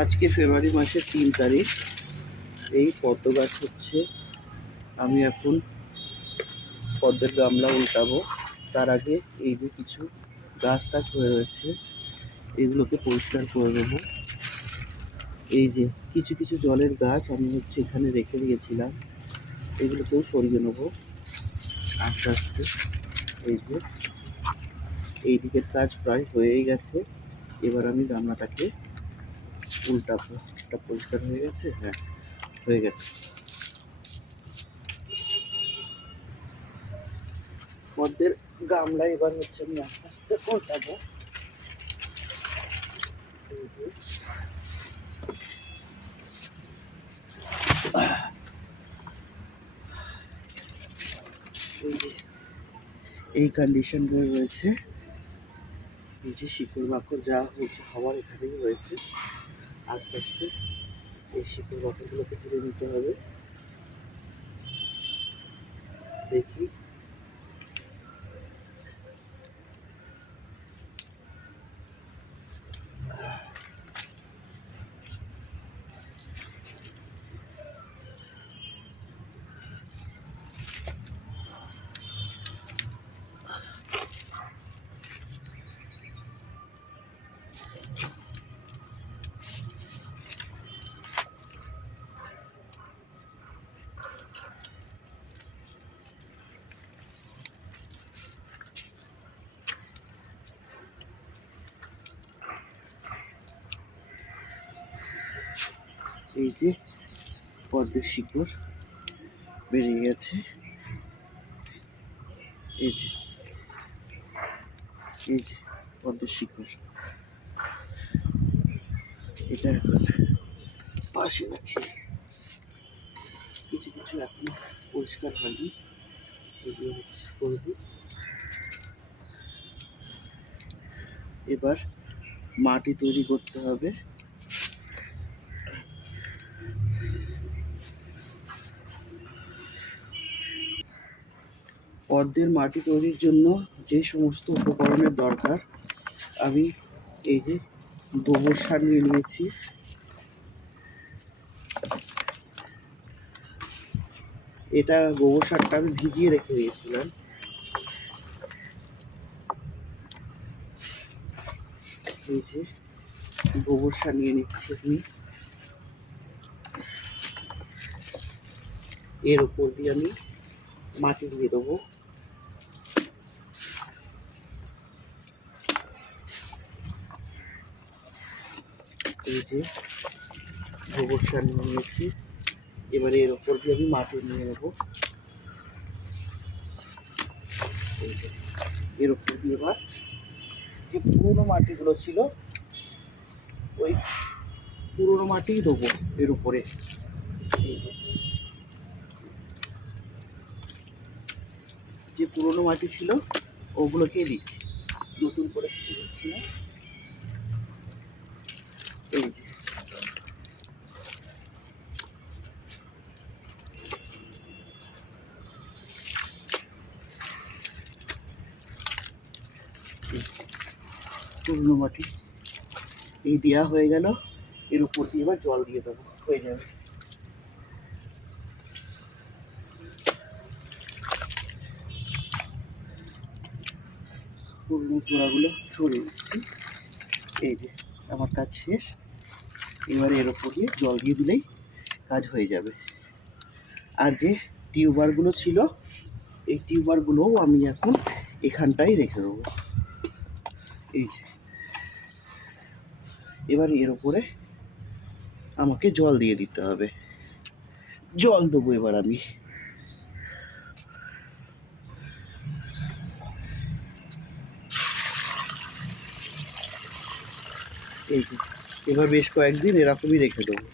আজকে ফেব্রুয়ারি মাসের 3 তারিখ। এই পদ্ম গাছ হচ্ছে, আমি এখন পদ্মের গামলা উল্টাবো। তার আগে এই যে কিছু গাছ টাছ হয়ে রয়েছে, এগুলোকে পরিষ্কার করে দেবো। এই যে কিছু কিছু জলের গাছ আমি এখানে রেখে দিয়েছিলাম, এগুলোকেও সরিয়ে নেবো আস্তে আস্তে। এই যে এই দিকের কাজ প্রায় হয়েই গেছে, এবার আমি গামলাটাকে উল্টাবো। এটা পরিষ্কার হয়ে গেছে, হ্যাঁ হয়ে গেছে। পদ্মের গামলা এবার হচ্ছে আমি আস্তে আস্তে উল্টাবো। এই কন্ডিশন রয়েছে, এই যে শিকড় বাকড় যা হচ্ছে হওয়ার এখানেই হয়েছে। আস্তে আস্তে এই শিকড় বাকড়গুলোকে তুলে নিতে হবে। দেখি এই যে পদ্মের শিকড় বেরিয়ে গেছে। এই যে পদ্মের শিকড়, এটা এখন পাশে রাখি। কিছু কিছু এখন পরিষ্কার হয়নি, এগুলো করব। এবার মাটি তৈরি করতে হবে। পদ্মের মাটি তৈরির জন্য যে সমস্ত উপকরণের দরকার, আমি এই যে গোবর সার নিয়ে নিয়েছি। এটা গোবর সারটা আমি ভিজিয়ে রেখে দিয়েছিলাম। এই যে গোবর সার নিয়ে নিচ্ছি আমি। এর উপর দিয়ে আমি মাটি দিয়ে দেবো। এই যে গোবর সার নিয়ে নিয়েছি, এবারে এর উপর দিয়ে আমি মাটি নিয়ে নেবো। এর উপর দিয়ে এবার যে পুরোনো মাটিগুলো ছিল, ওই পুরোনো মাটিই দেবো এর উপরে। যে পুরোনো মাটি ছিল ওগুলোকে দিচ্ছি, নতুন করে কিছু দিচ্ছি না। এই যে পুরোনো মাটি এই দেওয়া হয়ে গেল। এর উপর দিয়ে এবার জল দিয়ে দেবো, হয়ে যাবে। পুরোনো চূড়াগুলো সরিয়ে দিচ্ছি। এই যে আমার কাজ শেষ। এবারে এর উপর দিয়ে জল দিয়ে দিলেই কাজ হয়ে যাবে। আর যে টিউবারগুলো ছিল, এই টিউবারগুলোও আমি এখন এখানটাই রেখে দেবো। এই যে এবার এর উপরে আমাকে জল দিয়ে দিতে হবে। জল দেবো এবার আমি। এই যে এবার বেশ কয়েকদিন এরকমই রেখে দেবো।